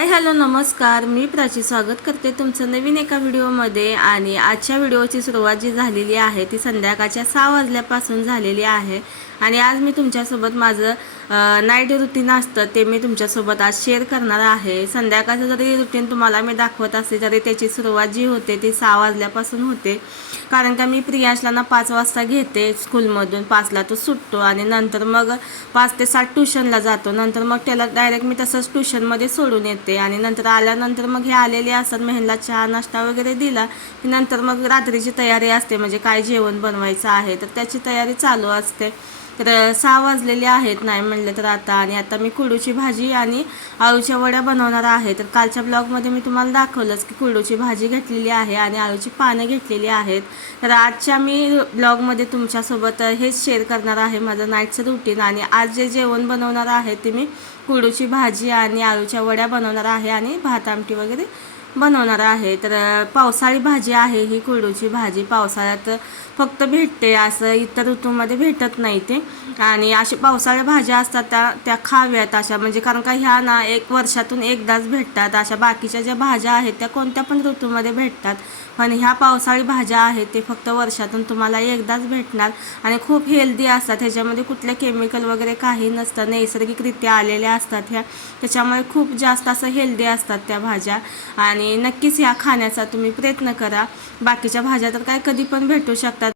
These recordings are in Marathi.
हाय हॅलो नमस्कार. मी प्राची स्वागत करते तुमचं नवीन एका व्हिडिओमध्ये. आणि आजच्या व्हिडिओची सुरुवात जी झालेली आहे ती संध्याकाळच्या सहा वाजल्यापासून झालेली आहे. आणि आज मी तुमच्यासोबत माझं नाईट रुटीन असतं ते मी तुमच्यासोबत आज शेअर करणार आहे. संध्याकाळचं जरी रुटीन तुम्हाला मी दाखवत असते तरी त्याची सुरुवात जी होते ती सहा वाजल्यापासून होते. कारण का मी प्रियांशला ना पाच वाजता घेते स्कूलमधून पाचला तो सुटतो आणि नंतर मग पाच ते सात ट्युशनला जातो. नंतर मग त्याला डायरेक्ट मी तसंच ट्युशनमध्ये सोडून येते. आणि नंतर आल्यानंतर मग हे आलेले असतात मेहनला चहा नाश्ता वगैरे दिला की नंतर मग रात्रीची तयारी असते. म्हणजे काय जेवण बनवायचं आहे तर त्याची तयारी चालू असते. तर सहा वाजलेले आहेत नाही म्हणले तर आता. आणि आता मी कुडूची भाजी आणि आळूच्या वड्या बनवणार आहे. तर कालच्या ब्लॉगमध्ये मी तुम्हाला दाखवलंच की कुडूची भाजी घेतलेली आहे आणि आळूची पानं घेतलेली आहेत. तर आजच्या मी ब्लॉगमध्ये तुमच्यासोबत हेच शेअर करणार आहे माझं नाईटचं रुटीन. आणि आज जे जेवण बनवणार आहे ते मी कुडूची भाजी आणि आळूच्या वड्या बनवणार आहे आणि भात आमटी वगैरे बनवणार आहे. तर पावसाळी भाजी आहे ही कुरडूची भाजी. पावसाळ्यात फक्त भेटते असं इतर ऋतूमध्ये भेटत नाही ते. आणि अशी पावसाळ्या भाज्या असतात त्या त्या खाव्यात अशा. म्हणजे कारण का ह्या ना एक वर्षातून एकदाच भेटतात. अशा बाकीच्या ज्या भाज्या आहेत त्या कोणत्या पण ऋतूमध्ये भेटतात. पण ह्या पावसाळी भाज्या आहेत ते फक्त वर्षातून तुम्हाला एकदाच भेटणार. आणि खूप हेल्दी असतात. ह्याच्यामध्ये कुठले केमिकल वगैरे काही नसतं. नैसर्गिकरित्या आलेल्या असतात ह्या. त्याच्यामुळे खूप जास्त असं हेल्दी असतात त्या भाज्या. आणि आणि नक्कीच ह्या खाण्याचा तुम्ही प्रयत्न करा. बाकीच्या भाज्या तर काय कधी पण भेटू शकतात.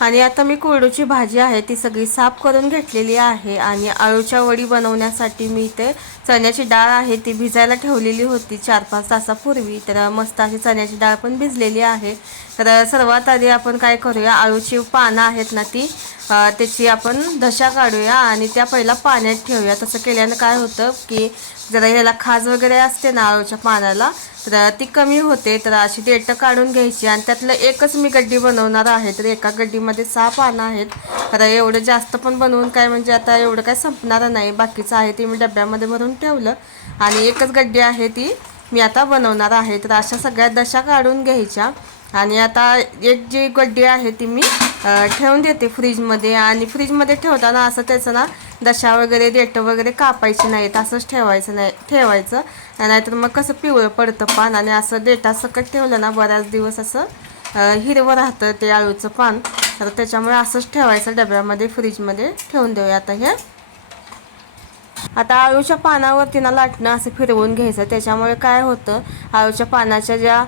आणि आता मी कोरडूची भाजी आहे ती सगळी साफ करून घेतलेली आहे आणि आळूच्या वडी बनवण्यासाठी मी इथे चण्याची डाळ आहे ती भिजायला ठेवलेली होती चार पाच तासापूर्वी. तर मस्त अशी चण्याची डाळ पण भिजलेली आहे. तर सर्वात आधी आपण काय करूया आळूची पानं आहेत ना ती त्याची आपण दशा काढूया आणि त्या पहिला पाण्यात ठेवूया. तसं केल्यानं काय होतं की जरा ह्याला खाज वगैरे असते ना आळूच्या पानाला तर ती कमी होते. तर अशी देठं काढून घ्यायची आणि त्यातलं एकच मी गड्डी बनवणार आहे. तर एका गड्डीमध्ये सहा पानं आहेत. तर एवढं जास्त पण बनवून काय म्हणजे आता एवढं काय संपणार नाही. बाकीचं आहे ते मी डब्यामध्ये भरून ठेवलं आणि एकच गड्डी आहे ती मी आता बनवणार आहे. तर अशा सगळ्या दशा काढून घ्यायच्या. आणि आता एक जी गड्डी आहे ती मी ठेवून देते फ्रीजमध्ये. आणि फ्रीजमध्ये ठेवताना असं त्याचं ना दशा वगैरे देठं वगैरे कापायची नाहीत असंच ठेवायचं नाही ठेवायचं. नाहीतर मग कसं पिवळं पडतं पान आणि असं देठा सकट ठेवलं ना बऱ्याच दिवस असं हिरवं राहतं ते आळूचं पान. तर त्याच्यामुळे असंच ठेवायचं डब्यामध्ये फ्रीजमध्ये ठेवून देऊया. आता हे आता आळूच्या पानावरती ना लाटणं असं फिरवून घ्यायचं. त्याच्यामुळे काय होतं आळूच्या पानाच्या ज्या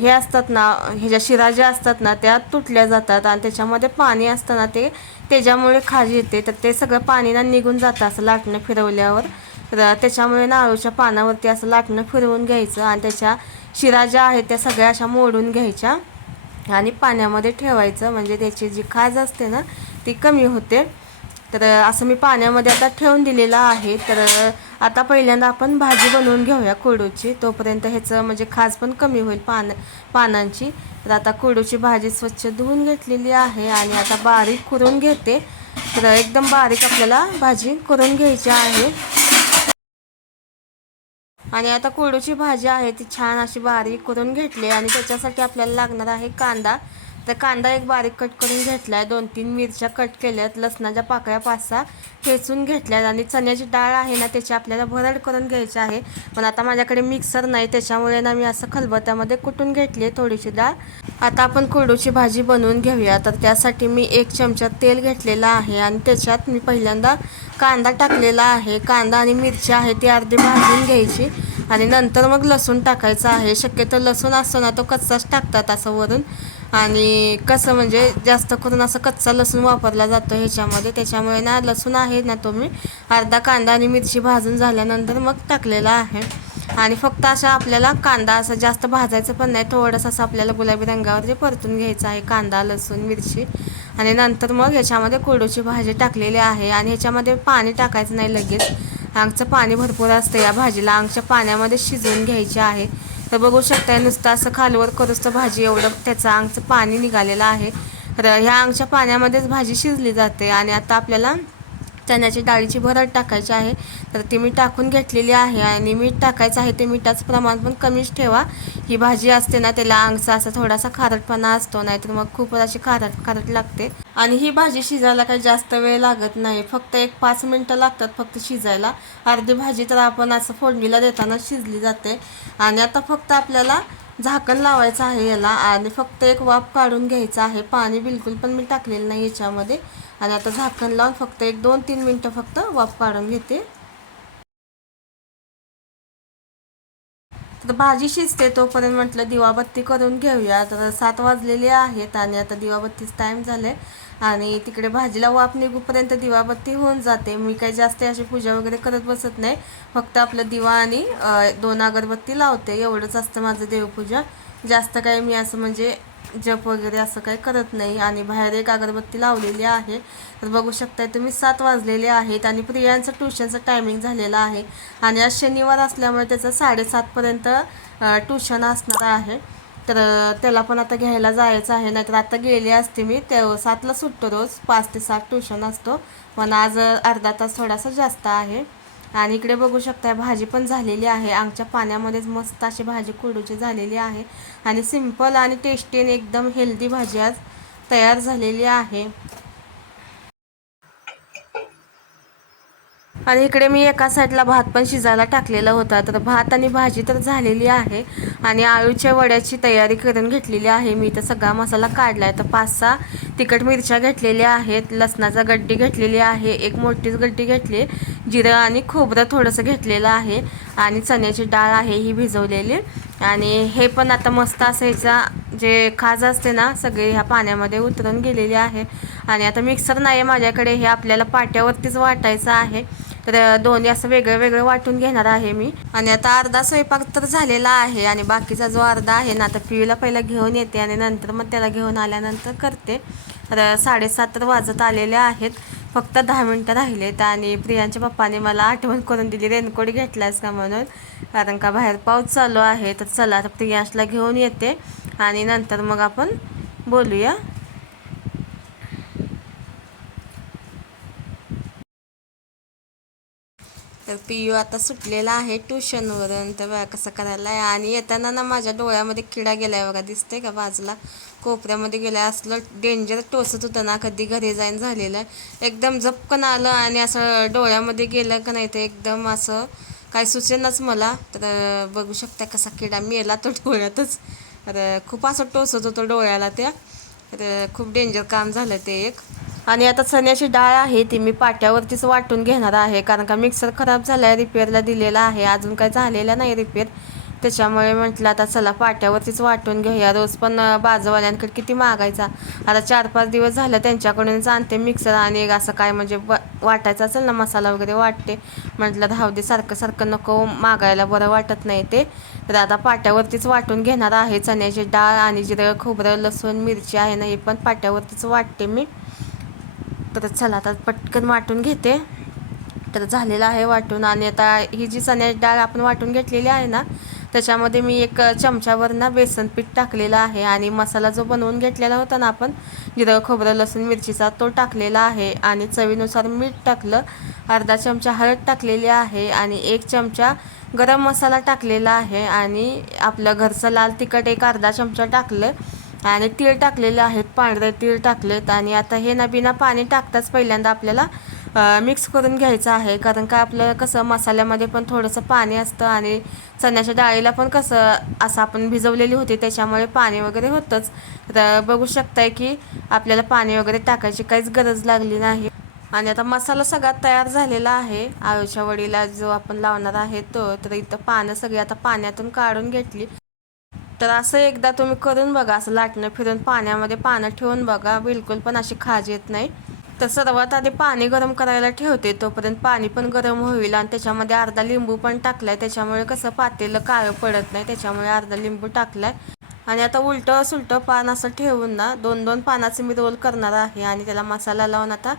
हे असतात ना ह्याच्या शिरा ज्या असतात ना त्या तुटल्या जातात आणि त्याच्यामध्ये पाणी असतं ना ते त्याच्यामुळे खाज येते. तर ते सगळं पाणी ना निघून जातं असं लाटणं फिरवल्यावर. तर त्याच्यामुळे ना आळूच्या पानावरती असं लाटणं फिरवून घ्यायचं आणि त्याच्या शिरा ज्या आहेत त्या सगळ्या अशा मोडून घ्यायच्या आणि पाण्यामध्ये ठेवायचं. म्हणजे त्याची जी खाज असते ना ती कमी होते. तर असं मी पाण्यामध्ये आता ठेवून दिलेलं आहे. तर आता पहिल्यांदा आपण भाजी बनवून घेऊया कोडूची. तोपर्यंत ह्याचं म्हणजे खाज पण कमी होईल पान पानांची. तर आता कोडूची भाजी स्वच्छ धुवून घेतलेली आहे आणि आता बारीक करून घेते. तर एकदम बारीक आपल्याला भाजी करून घ्यायची आहे. आणि आता कोडूची भाजी आहे ती छान अशी बारीक करून घेतली आणि त्याच्यासाठी आपल्याला लागणार आहे कांदा. तर कांदा एक बारीक कट करून घेतला आहे दोन तीन मिरच्या कट केल्यात. लसणाच्या पाकळ्या पाच सहा ठेचून घेतल्यात. आणि चण्याची डाळ आहे ना त्याची आपल्याला भरड करून घ्यायची आहे. पण आता माझ्याकडे मिक्सर नाही त्याच्यामुळे ना मी असं खलबत्त्यामध्ये कुटून घेतली आहे थोडीशी डाळ. आता आपण कोरडूची भाजी बनवून घेऊया. तर त्यासाठी मी एक चमचा तेल घेतलेला आहे आणि त्याच्यात मी पहिल्यांदा कांदा टाकलेला आहे. कांदा आणि मिरची आहे ती अर्धी भाजून घ्यायची आणि नंतर मग लसूण टाकायचं आहे. शक्यतो लसूण असतो ना तो कच्चाच टाकतात असं वरून. आणि कसं म्हणजे जास्त करून असं कच्चा लसूण वापरला जातो ह्याच्यामध्ये. त्याच्यामुळे ना लसूण आहे ना तो मी अर्धा कांदा आणि मिरची भाजून झाल्यानंतर मग टाकलेला आहे. आणि फक्त अशा आपल्याला कांदा असं जास्त भाजायचं पण नाही. थोडंसं असं आपल्याला गुलाबी रंगावरती परतून घ्यायचं आहे. कांदा लसूण मिरची आणि नंतर मग ह्याच्यामध्ये कोरडूची भाजी टाकलेली आहे. आणि ह्याच्यामध्ये पाणी टाकायचं नाही लगेच. आंगचं पाणी भरपूर असतं या भाजीला. आंगच्या पाण्यामध्ये शिजवून घ्यायचे आहे. तर बघू शकताय नुसतं असं खालवर करूच तर भाजी एवढं त्याचं आंगचं पाणी निघालेलं आहे. तर ह्या आंगच्या पाण्यामध्येच भाजी शिजली जाते आणि आता आपल्याला चण्याची डाळीची भरड टाकायची आहे. तर ती मी टाकून घेतलेली आहे आणि मीठ टाकायचं आहे ते मिठाचं प्रमाण पण कमीच ठेवा. ही भाजी असते ना त्याला अंगचा असा थोडासा खारटपणा असतो नाहीतर मग खूपच अशी खारट खारट लागते. आणि ही भाजी शिजायला काही जास्त वेळ लागत नाही. फक्त एक पाच मिनटं लागतात फक्त शिजायला. अर्धी भाजी तर आपण असं फोडणीला देताना शिजली जाते. आणि आता फक्त आपल्याला झाकण लावायचं आहे याला. आणि फक्त एक वाफ काढून घ्यायचं आहे. पाणी बिलकुल पण मी टाकलेलं नाही याच्यामध्ये. आणि आता झाकण लावून फक्त एक दोन तीन मिनटं फक्त वाफ काढून घेते. तर भाजी शिजते तोपर्यंत म्हटलं दिवाबत्ती करून घेऊया. तर सात वाजलेली आहेत आणि आता दिवाबत्तीच टाईम झाले आणि तिकडे भाजीला वाफ निघूपर्यंत दिवाबत्ती होऊन जाते. मी काही जास्त अशी पूजा वगैरे करत बसत नाही. फक्त आपलं दिवा आणि दोन अगरबत्ती लावते. एवढंच असतं माझं देवपूजा. जास्त काही मी असं म्हणजे जप वगैरे असं काही करत नाही आणि बाहेर एक अगरबत्ती लावलेली आहे. तर बघू शकताय तुम्ही सात वाजलेले आहेत आणि प्रियांचं ट्युशनचं टायमिंग झालेलं आहे. आणि आज शनिवार असल्यामुळे त्याचं साडेसातपर्यंत ट्युशन असणार आहे. तर त्याला पण आता घ्यायला जायचं आहे. नाहीतर आता गेली असते मी ते सातला सुटतो रोज. पाच ते सात ट्युशन असतो. पण आज अर्धा तास थोडासा जास्त आहे. आणि इकडे बघू शकता भाजी पण झालेली आहे. आमच्या पाण्यामध्येच मस्त अशी भाजी कोडूची झालेली आहे. आणि सिंपल आणि टेस्टी आणि एकदम हेल्दी भाजी आज तयार झालेली आहे. आणि इकडे मी एका साईडला भात पण शिजायला टाकलेला होता. तर भात आणि भाजी तर झालेली आहे. आणि आळूच्या वड्याची तयारी करून घेतलेली आहे. मी तर सगळा मसाला काढला आहे तर पाच सहा तिखट मिरच्या घेतलेल्या आहेत. लसणाचा गड्डी घेतलेली आहे. एक मोठीच गड्डी घेतली. जिरं आणि खोबरं थोडंसं घेतलेलं आहे. आणि चण्याची डाळ आहे ही भिजवलेली. आणि हे पण आता मस्त असायचा. जे खाज असते ना सगळे ह्या पाण्यामध्ये उतरून गेलेली आहे. आणि आता मिक्सर नाही आहे माझ्याकडे. हे आपल्याला पाट्यावरतीच वाटायचं आहे. तर दोन्ही असं वेगळं वेगळं वाटून घेणार आहे मी. आणि आता अर्धा स्वयंपाक तर झालेला आहे आणि बाकीचा जो अर्धा आहे ना आता पिऊला पहिला घेऊन येते आणि नंतर मग त्याला घेऊन आल्यानंतर करते. तर साडेसात तर वाजत आलेले आहेत. फक्त दहा मिनटं राहिलेत आणि प्रियांच्या पप्पाने मला आठवण करून दिली रेनकोट घेतलास का म्हणून? कारण का बाहेर पाऊस चालू आहे तर चला आता प्रियांशला घेऊन येते आणि नंतर मग आपण बोलूया. तर पियू आता सुटलेला आहे ट्युशनवरून. तर बघा कसं करायला आहे. आणि येताना ना माझ्या डोळ्यामध्ये किडा गेलाय बघा. दिसते का बाजूला? कोपऱ्यामध्ये गेलाय. असलं डेंजर टोचत होतं ना. कधी घरी जाईन झालेलं. एकदम झपकन आलं आणि असं डोळ्यामध्ये गेलं का नाही ते एकदम असं काय सुचेनाच मला. तर बघू शकता कसा किडा मेला तो डोळ्यातच. तर खूप असं टोचत होतं डोळ्याला त्या. तर खूप डेंजर काम झालं ते एक. आणि आता चण्याची डाळ आहे ती मी पाट्यावरतीच वाटून घेणार आहे. कारण का मिक्सर खराब झाला आहे रिपेअरला दिलेला आहे. अजून काही झालेला नाही रिपेअर त्याच्यामुळे म्हटलं आता चला पाट्यावरतीच वाटून घेऊया. रोज पण बाजूवाल्यांकडे किती मागायचा? आता चार पाच दिवस झालं त्यांच्याकडूनच आणते मिक्सर आणि एक असं काय म्हणजे ब वाटायचं असेल ना मसाला वगैरे वाटते. म्हटलं राहू दे सारखं सारखं नको मागायला बरं वाटत नाही ते. तर आता पाट्यावरतीच वाटून घेणार आहे चण्याची डाळ आणि जिरं खोबरं लसूण मिरची आहे ना हे पण पाट्यावरतीच वाटते मी. तर चला आता पटकन वाटून घेते. तर झालेलं आहे वाटून आणि आता ही जी चण्याची डाळ आपण वाटून घेतलेली आहे ना त्याच्यामध्ये मी एक चमच्यावर ना बेसन पीठ टाकलेलं आहे आणि मसाला जो बनवून घेतलेला होता ना आपण जिरं खोबरं लसूण मिरचीचा तो टाकलेला आहे आणि चवीनुसार मीठ टाकलं अर्धा चमचा हळद टाकलेली आहे आणि एक चमचा गरम मसाला टाकलेला आहे आणि आपलं घरचं लाल तिखट एक अर्धा चमचा टाकलं आणि तीळ टाकलेले आहेत पांढरे तीळ टाकलेत आणि आता हे ना बिना पाणी टाकताच पहिल्यांदा आपल्याला मिक्स करून घ्यायचं आहे. कारण का आपलं कसं मसाल्यामध्ये पण थोडंसं पाणी असतं आणि चण्याच्या डाळीला पण कसं असं आपण भिजवलेली होती त्याच्यामुळे पाणी वगैरे होतंच. तर बघू शकताय की आपल्याला पाणी वगैरे टाकायची काहीच गरज लागली नाही. आणि आता मसाला सगळा तयार झालेला आहे. आळूच्या वडीला जो आपण लावणार आहे तो तर इथं पानं सगळी आता पाण्यातून काढून घेतली. तर असं एकदा तुम्ही करून बघा असं लाटणं फिरून पाण्यामध्ये पानं ठेवून बघा. बिलकुल पण अशी खाज येत नाही. तर सर्वात आधी पाणी गरम करायला ठेवते. तोपर्यंत पाणी पण गरम होईल आणि त्याच्यामध्ये अर्धा लिंबू पण टाकलाय. त्याच्यामुळे कसं पातेलं काळं पडत नाही. त्याच्यामुळे अर्धा लिंबू टाकलाय. आणि आता उलटं सुलटं पान असं ठेवून ना दोन दोन पानाचं मी रोल करणार आहे आणि त्याला मसाला लावून आता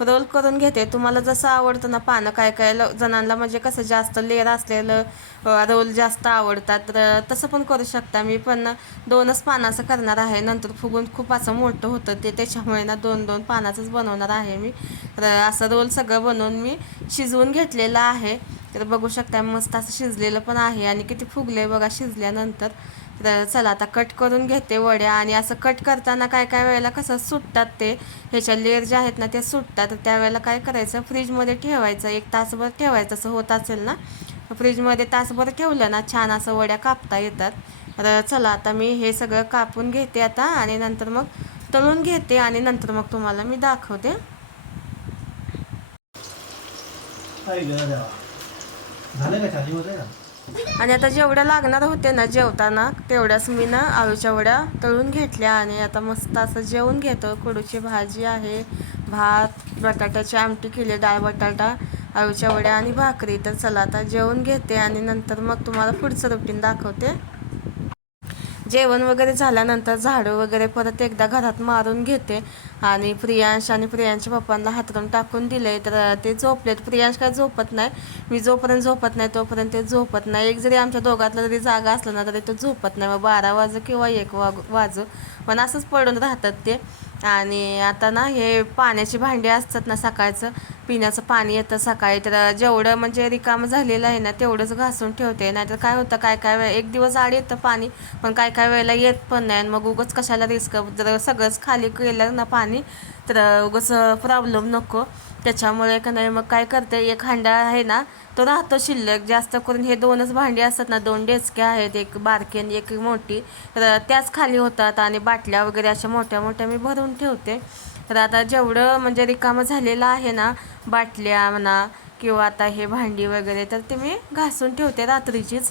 रोल करून घेते. तुम्हाला जसं आवडतं ना पानं काय काय ल- जणांना म्हणजे कसं जास्त लेअर असलेलं रोल जास्त आवडतात तर तसं पण करू शकता. मी पण दोनच पानाचं करणार आहे. नंतर फुगून खूप असं मोठं होतं ते त्याच्यामुळे ना दोन दोन पानाचंच बनवणार आहे मी. तर असं रोल सगळं बनवून मी शिजवून घेतलेलं आहे. तर बघू शकता मस्त असं शिजलेलं पण आहे आणि किती फुगले बघा शिजल्यानंतर. तर चला आता कट करून घेते वड्या आणि असं कट करताना काय काय वेळेला कसं सुटतात ते ह्याच्या लेअर ज्या आहेत ना ते सुटतात तर त्यावेळेला काय करायचं? फ्रीजमध्ये ठेवायचं एक तासभर ठेवायचं असं होत असेल ना? फ्रीजमध्ये तासभर ठेवलं ना छान असं वड्या कापता येतात. तर चला आता मी हे सगळं कापून घेते आता आणि नंतर मग तळून घेते आणि नंतर मग तुम्हाला मी दाखवते. झालं का? आणि आता जेवढ्या लागणार होते ना जेवताना तेवढ्याच मी ना आळूच्या वड्या तळून घेतल्या आणि आता मस्त असं जेवून घेतो. कुडूची भाजी आहे भात बटाट्याची आमटी केली डाळ बटाटा आळूच्या वड्या आणि भाकरी. तर चला आता जेवून घेते आणि नंतर मग तुम्हाला पुढचं रुटीन दाखवते. जेवण वगैरे झाल्यानंतर झाडं वगैरे परत एकदा घरात मारून घेते. आणि प्रियांश आणि प्रियांश पप्पांना हातरून टाकून दिले. तर ते झोपलेत. प्रियांश काय झोपत नाही. मी जोपर्यंत झोपत नाही तोपर्यंत ते झोपत नाही. एक जरी आमच्या दोघातला जरी जागा असला ना तरी तो झोपत नाही. मग बारा वाजू किंवा एक वाजू. पण असंच पडून राहतात ते. आणि आता ना हे पाण्याची भांडी असतात ना सकाळचं पिण्याचं पाणी येतं सकाळी. तर जेवढं म्हणजे रिकामं झालेलं आहे ना तेवढंच घासून ठेवते. नाहीतर काय होतं काय काय वेळ एक दिवस आड येतं पाणी पण काय काय वेळेला येत पण नाही. आणि मग उगंच कशाला रिस्क जर सगळंच खाली केलं ना पाणी तर उगंच प्रॉब्लेम नको. त्याच्यामुळे का नाही मग काय करते एक हांडा आहे ना तो राहतो शिल्लक. जास्त करून हे दोनच भांडी असतात ना दोन डेचक्या आहेत एक बारकी आणि एक मोठी. तर त्याच खाली होतात आणि बाटल्या वगैरे अशा मोठ्या मोठ्या मी भरून ठेवते. तर आता जेवढं म्हणजे रिकामं झालेलं आहे ना बाटल्या म्हणा किंवा आता हे भांडी वगैरे तर ते मी घासून ठेवते रात्रीचीच.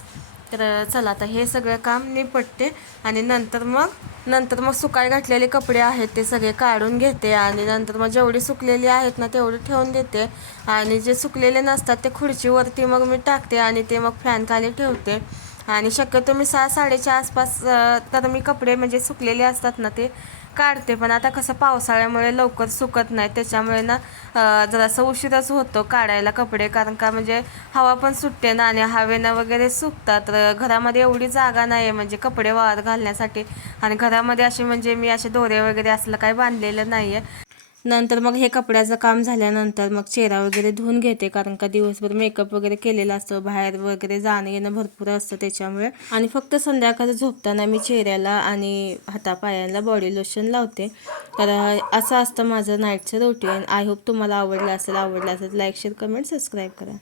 तर चला आता हे सगळं काम निपटते आणि नंतर मग नंतर मग सुकाय घातलेले कपडे आहेत ते सगळे काढून घेते आणि नंतर मग जेवढी सुकलेली आहेत ना तेवढी ठेवून देते. आणि जे सुकलेले नसतात ते खुर्चीवरती मग मी टाकते आणि ते मग फॅन खाली ठेवते. आणि शक्यतो मी सहा साडेच्या आसपास तर मी कपडे म्हणजे सुकलेले असतात ना ते काढते पण आता कसं पावसाळ्यामुळे लवकर सुकत नाही. त्याच्यामुळे ना जरासं उशीरच होतो काढायला कपडे कारण का म्हणजे हवा पण सुटते ना आणि हवेनं वगैरे सुकतात. तर घरामध्ये एवढी जागा नाही आहे म्हणजे कपडे वाळत घालण्यासाठी. आणि घरामध्ये असे म्हणजे मी असे दोरे वगैरे असलं काही बांधलेलं नाही आहे नंतर मग हे कपड्याचं काम झाल्यानंतर मग चेहरा वगैरे धुवून घेते कारण का दिवसभर मेकअप वगैरे केलेला असतो बाहेर वगैरे जाणं येणं भरपूर असतं त्याच्यामुळे. आणि फक्त संध्याकाळी झोपताना मी चेहऱ्याला आणि हातापायांना बॉडी लोशन लावते. तर असं असतं माझं नाईटचं रुटीन आय होप तुम्हाला आवडलं असेल आवडलं असेल लाईक शेअर कमेंट सबस्क्राईब करा.